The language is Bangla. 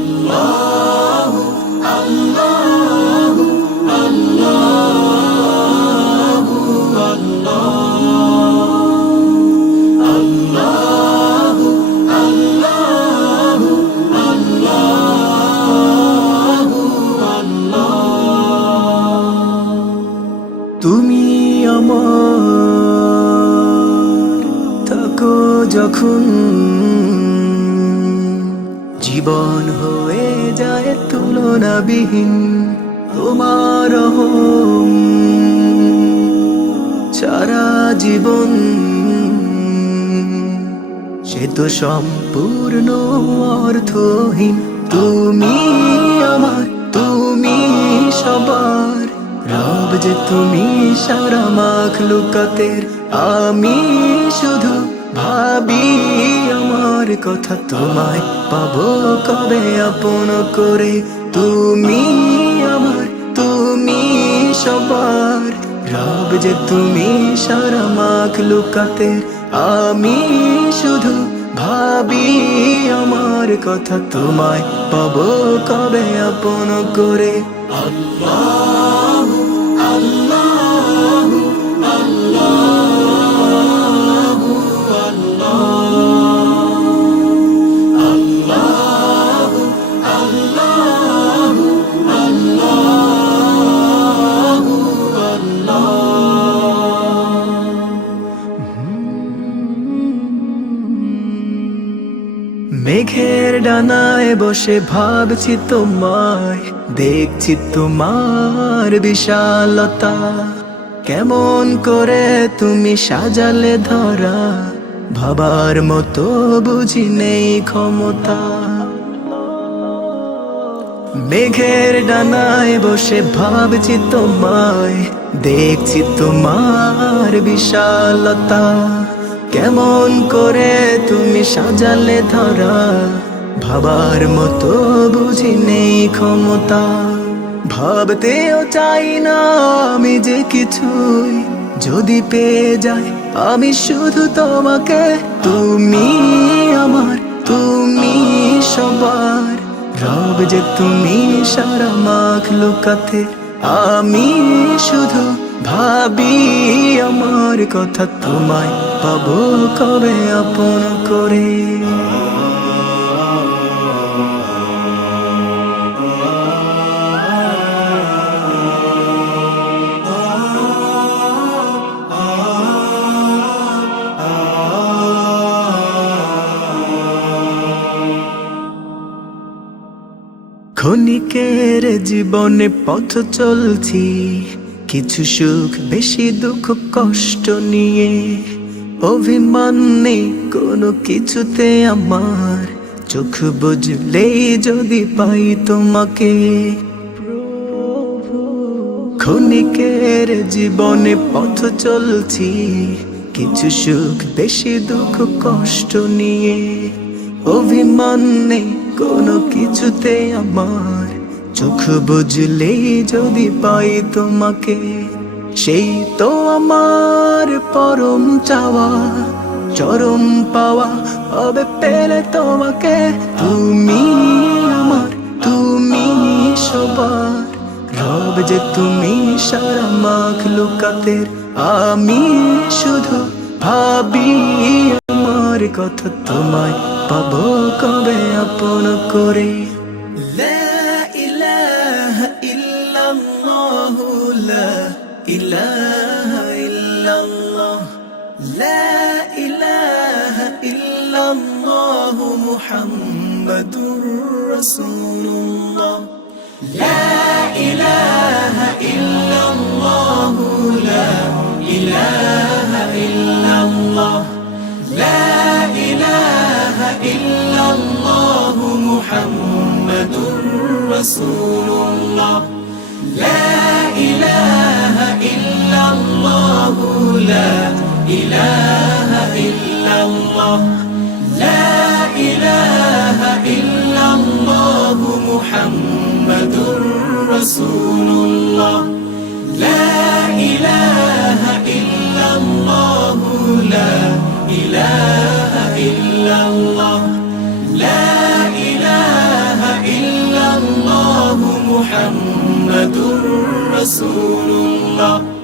আল্লাহু আল্লাহু আল্লাহু আল্লাহ আল্লাহু আল্লাহু আল্লাহু আল্লাহ। তুমি আমার থাকো যখন, জীবন হয়ে যায় তুলনাবিহীন। তোমার রহম সারা জীবন সে তো সম্পূর্ণ অর্থহীন। তুমি আমার, তুমি সবার রব যে তুমি সারা মাখলুকাতের। আমি শুধু ভাবি আমার কথা, তোমায় পাবো কবে আপন করে। তুমি আমার, তুমি সবার রব যে তুমি সারা মাখলুকাতের। আমি শুধু ভাবি আমার কথা, তোমায় পাবো কবে আপন করে। আল্লাহু আল্লাহু আল্লাহু আল্লাহু আল্লাহু আল্লাহু মেঘের ডানায় বসে ভাবছি তোমায়, দেখছি তোমার বিশালতা। কেমন করে তুমি সাজালে ধরা, ভাবার মতো বুঝি নেই ক্ষমতা। মেঘের ডানায় বসে ভাবছি তোমায়, দেখছি তোমার বিশালতা। কেমন করে তুমি সাজালে ধরা, ভাবার মতো বুঝি নেই ক্ষমতা। ভাবতেও চাই না আমি যে কিছুই যদি পেয়ে যাই আমি শুধু তোমাকে। তুমি আমার, তুমি সবার রব যে তুমি সারা মাখলুকাতের। আমি শুধু ভাবি আমার কথা, তোমায় পাবো কবে আপন করে। ক্ষণিকের জীবনে পথ চলছি, কিছু সুখ বেশি দুঃখ কষ্ট নিয়ে। অভিমান নেই কোনো কিছুতে আমার, চোখ বুঝলেই যদি পাই তোমাকে। ক্ষণিকের জীবনে পথ চলছি, কিছু সুখ বেশি দুঃখ কষ্ট নিয়ে। অভিমান নেই কোনো কিছুতে আমার, চোখ বুঝলেই যদি পাই তোমাকে। সেই তো আমার পরম চাওয়া, চরম পাওয়া হবে পেলে তোমাকে। তুমি আমার, তুমি সবার রব যে তুমি সারা মাখলুকাতের। আমি শুধু ভাবি আমার কথা, তোমায় পাবো কবে আপন করে। লা ইলাহা ইল্লাল্লাহ, লা ইলাহা ইল্লাল্লাহ, লা ইলাহা ইল্লাল্লাহ মুহাম্মাদুর রাসূলুল্লাহ। লা ইলাহা ইল্লাল্লাহ, লা ইলাহা ইল্লাল্লাহ, লা ইলাহা ইল্লাল্লাহ মুহাম্মাদুর রাসূলুল্লাহ। লা ইলাহা ইল্লাল্লাহ, লা ইলাহা ইল্লাল্লাহ, লা ইলাহা ইল্লাল্লাহ মুহাম্মাদুর রাসূলুল্লাহ। লা ইলাহা ইল্লাল্লাহ, লা ইলাহা ইল্লাল্লাহ, লা ইলাহা মুহাম্মাদুর রাসূলুল্লাহ।